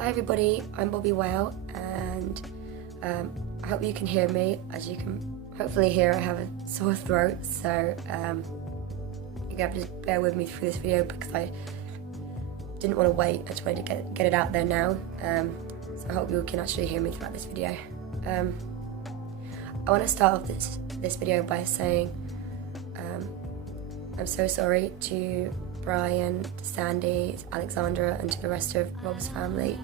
Hi everybody, I'm Bobby Whale, and I hope you can hear me. As you can hopefully hear, I have a sore throat, so you're gonna have to just bear with me through this video because I didn't want to wait. I just wanted to get it out there now, so I hope you can actually hear me throughout this video. I want to start off this video by saying I'm so sorry to Brian, to Sandy, to Alexandra, and to the rest of Rob's family.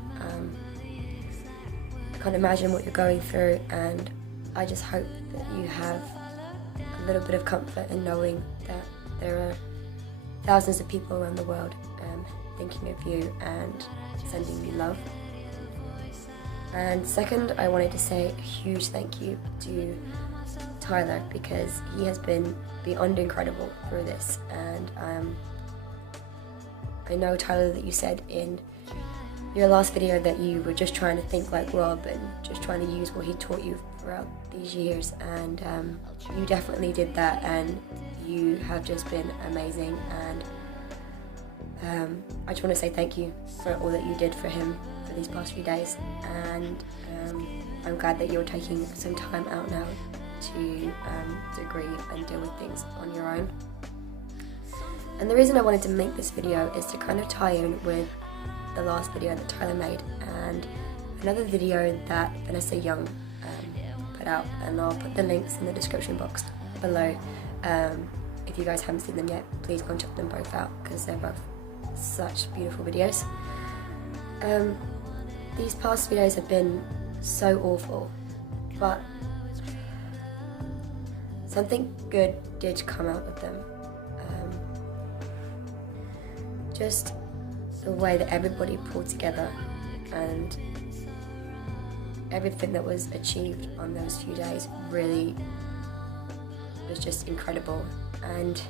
I can't imagine what you're going through, and I just hope that you have a little bit of comfort in knowing that there are thousands of people around the world thinking of you and sending you love. And second, I wanted to say a huge thank you to Tyler, because he has been beyond incredible through this, and I know, Tyler, that you said in your last video that you were just trying to think like Rob and just trying to use what he taught you throughout these years, and you definitely did that, and you have just been amazing, and I just want to say thank you for all that you did for him for these past few days, and I'm glad that you're taking some time out now to grieve and deal with things on your own. And the reason I wanted to make this video is to kind of tie in with the last video that Tyler made and another video that Vanessa Young put out, and I'll put the links in the description box below. If you guys haven't seen them yet, please go and check them both out because they're both such beautiful videos. These past videos have been so awful, but something good did come out of them. Just the way that everybody pulled together and everything that was achieved on those few days really was just incredible. And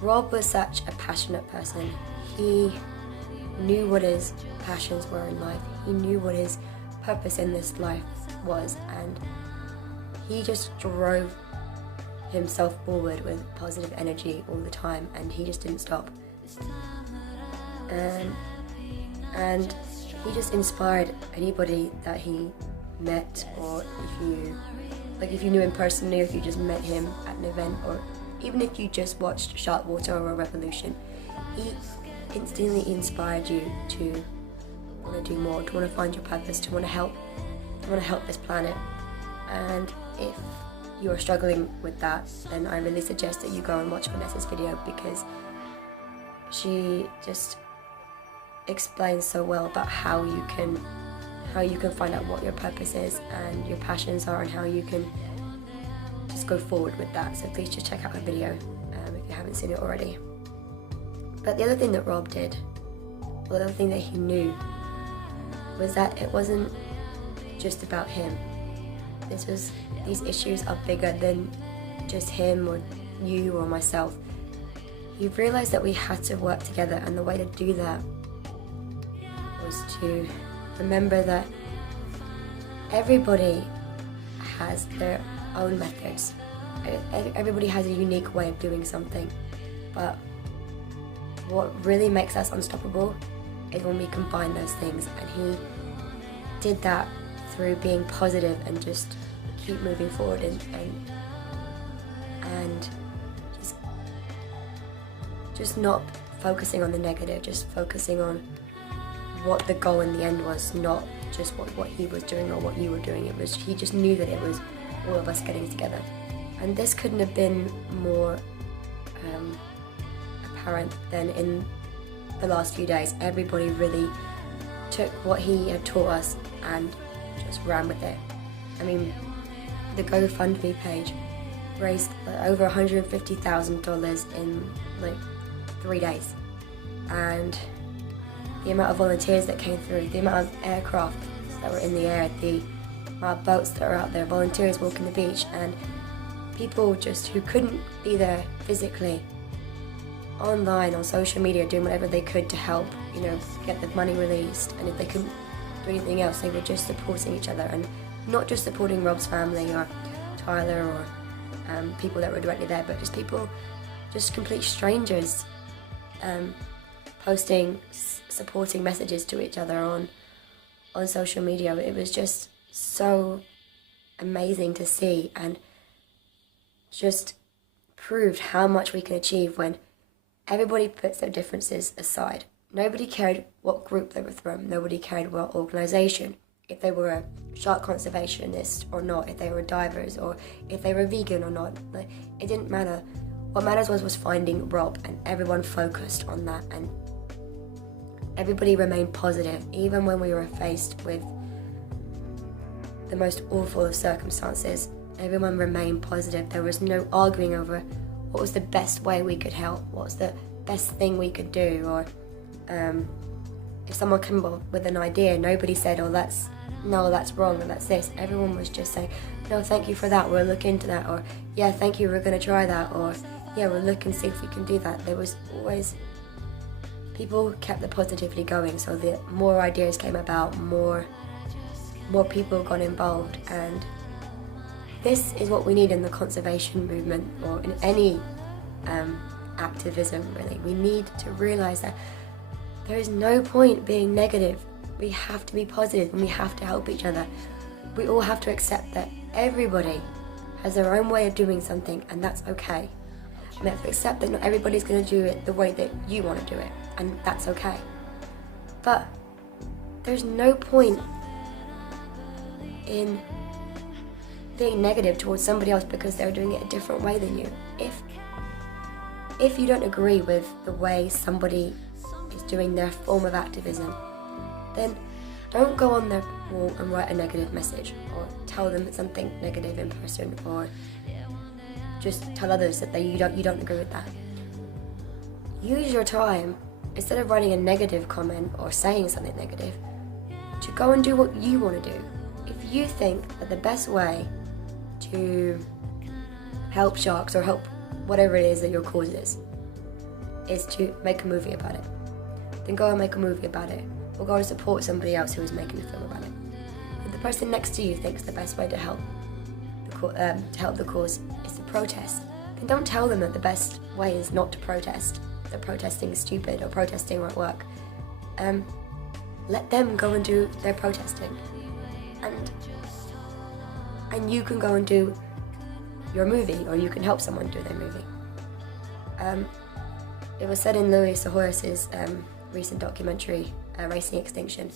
Rob was such a passionate person. He knew what his passions were in life. He knew what his purpose in this life was, and he just drove himself forward with positive energy all the time, and he just didn't stop. And he just inspired anybody that he met, or if you knew him personally, or if you just met him at an event, or even if you just watched Sharkwater or Revolution, he instantly inspired you to want to do more, to want to find your purpose, to want to help this planet. And if you are struggling with that, then I really suggest that you go and watch Vanessa's video, because she just explains so well about how you can find out what your purpose is and your passions are, and how you can just go forward with that. So please just check out her video if you haven't seen it already. But the other thing that Rob did, or the other thing that he knew, was that it wasn't just about him. These issues are bigger than just him or you or myself. He realized that we had to work together, and the way to do that was to remember that everybody has their own methods. Everybody has a unique way of doing something, but what really makes us unstoppable is when we combine those things, and he did that through being positive and just keep moving forward and just not focusing on the negative, just focusing on what the goal in the end was, not just what he was doing or what you were doing. He just knew that it was all of us getting together. And this couldn't have been more apparent than in the last few days. Everybody really took what he had taught us and just ran with it. I mean, the GoFundMe page raised over $150,000 in like 3 days, and the amount of volunteers that came through, the amount of aircraft that were in the air, the amount of boats that are out there, volunteers walking the beach, and people just who couldn't be there physically, online, on social media, doing whatever they could to help, get the money released. And if they couldn't do anything else, they were just supporting each other, and not just supporting Rob's family or Tyler or people that were directly there, but just complete strangers posting supporting messages to each other on social media. It was just so amazing to see, and just proved how much we can achieve when everybody puts their differences aside. Nobody cared what group they were from, nobody cared what organisation, if they were a shark conservationist or not, if they were divers or if they were vegan or not. Like, it didn't matter. What matters was finding Rob, and everyone focused on that, and everybody remained positive even when we were faced with the most awful of circumstances. Everyone remained positive. There was no arguing over what was the best way we could help, what was the best thing we could do, or if someone came up with an idea, nobody said, oh, that's wrong, or that's this. Everyone was just saying, no, thank you for that, we'll look into that, or yeah, thank you, we're going to try that, or yeah, we'll look and see if we can do that. There was always, people kept the positivity going, so the more ideas came about, more people got involved, and this is what we need in the conservation movement, or in any activism, really. We need to realise that there is no point being negative. We have to be positive, and we have to help each other. We all have to accept that everybody has their own way of doing something, and that's okay. We have to accept that not everybody's going to do it the way that you want to do it, and that's okay. But there's no point in being negative towards somebody else because they're doing it a different way than you. If you don't agree with the way somebody is doing their form of activism, then don't go on their wall and write a negative message, or tell them something negative in person, or just tell others that you don't agree with that. Use your time, instead of writing a negative comment or saying something negative, to go and do what you want to do. If you think that the best way to help sharks, or help whatever it is that your cause is to make a movie about it, then go and make a movie about it, or go and support somebody else who is making a film about it. If the person next to you thinks the best way to help the cause is to protest, then don't tell them that the best way is not to protest, that protesting is stupid or protesting won't work. Let them go and do their protesting, and you can go and do your movie, or you can help someone do their movie. It was said in Louis Horace's recent documentary, Racing Extinction,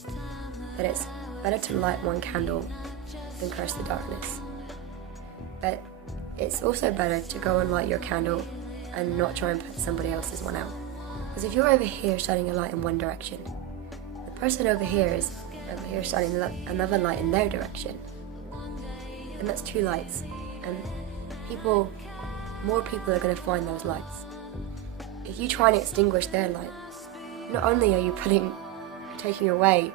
that it's better to light one candle than curse the darkness. But it's also better to go and light your candle and not try and put somebody else's one out. Because if you're over here shining a light in one direction, the person over here is over here shining another light in their direction, and that's two lights, and more people are going to find those lights. If you try and extinguish their light, not only are you taking away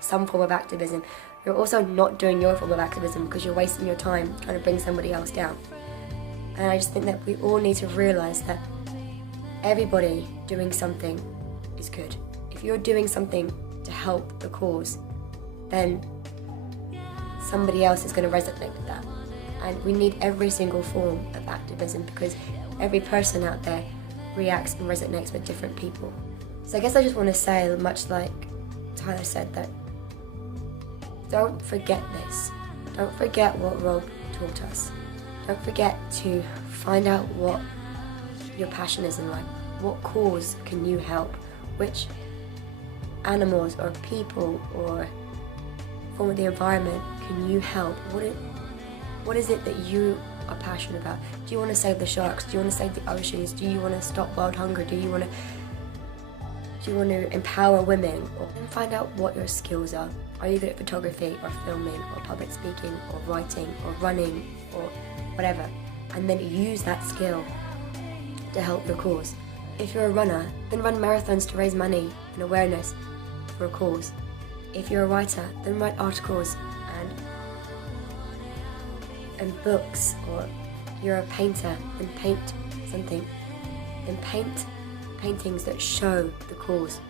some form of activism, you're also not doing your form of activism, because you're wasting your time trying to bring somebody else down. And I just think that we all need to realise that everybody doing something is good. If you're doing something to help the cause, then somebody else is going to resonate with that. And we need every single form of activism, because every person out there reacts and resonates with different people. So I guess I just want to say, much like Tyler said, that don't forget this. Don't forget what Rob taught us. Don't forget to find out what your passion is in life. What cause can you help? Which animals or people or form of the environment can you help? What is it that you are passionate about? Do you want to save the sharks? Do you want to save the oceans? Do you want to stop world hunger? Do you want to empower women? Or find out what your skills are. Are you good at photography or filming or public speaking or writing or running or whatever? And then use that skill to help your cause. If you're a runner, then run marathons to raise money and awareness for a cause. If you're a writer, then write articles and books. Or you're a painter, then paint something. Then paint paintings that show the cause.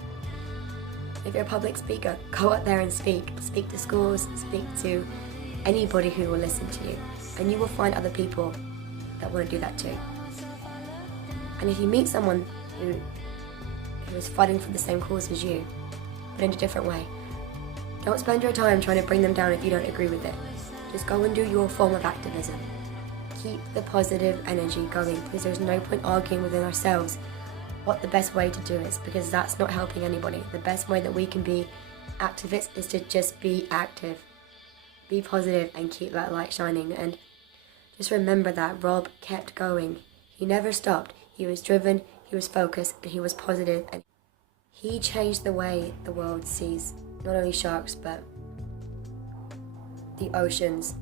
If you're a public speaker, go out there and speak. Speak to schools, speak to anybody who will listen to you. And you will find other people that want to do that too. And if you meet someone who is fighting for the same cause as you, but in a different way. Don't spend your time trying to bring them down if you don't agree with it. Just go and do your form of activism. Keep the positive energy going, because there's no point arguing within ourselves what the best way to do is, because that's not helping anybody. The best way that we can be activists is to just be active, be positive, and keep that light shining. And just remember that Rob kept going. He never stopped. He was driven, he was focused, and he was positive, and he changed the way the world sees not only sharks but the oceans.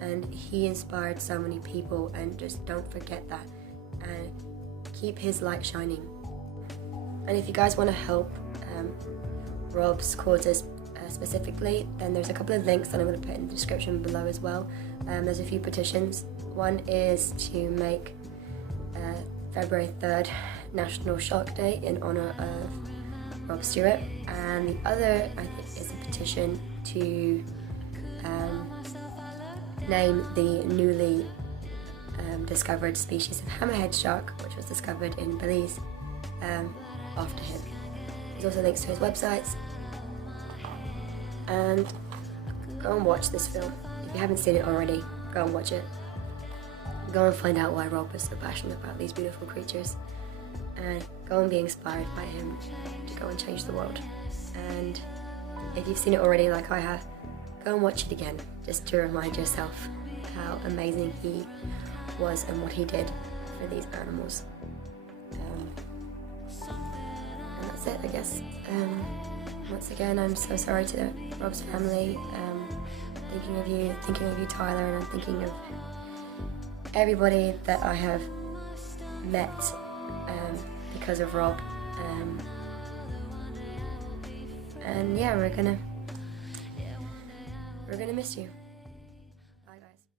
And he inspired so many people, and just don't forget that, and keep his light shining. And if you guys want to help Rob's causes specifically, then there's a couple of links that I'm going to put in the description below as well. There's a few petitions. One is to make February 3rd National Shark Day in honour of Rob Stewart, and the other, I think, is a petition to name the newly discovered species of hammerhead shark, which was discovered in Belize, after him. There's also links to his websites, and go and watch this film. If you haven't seen it already, go and watch it. Go and find out why Rob was so passionate about these beautiful creatures, and go and be inspired by him to go and change the world. And if you've seen it already like I have, go and watch it again, just to remind yourself how amazing he was and what he did for these animals. And that's it, I guess. Once again, I'm so sorry to Rob's family. Thinking of you, Tyler, and I'm thinking of everybody that I have met because of Rob. And yeah, we're gonna miss you.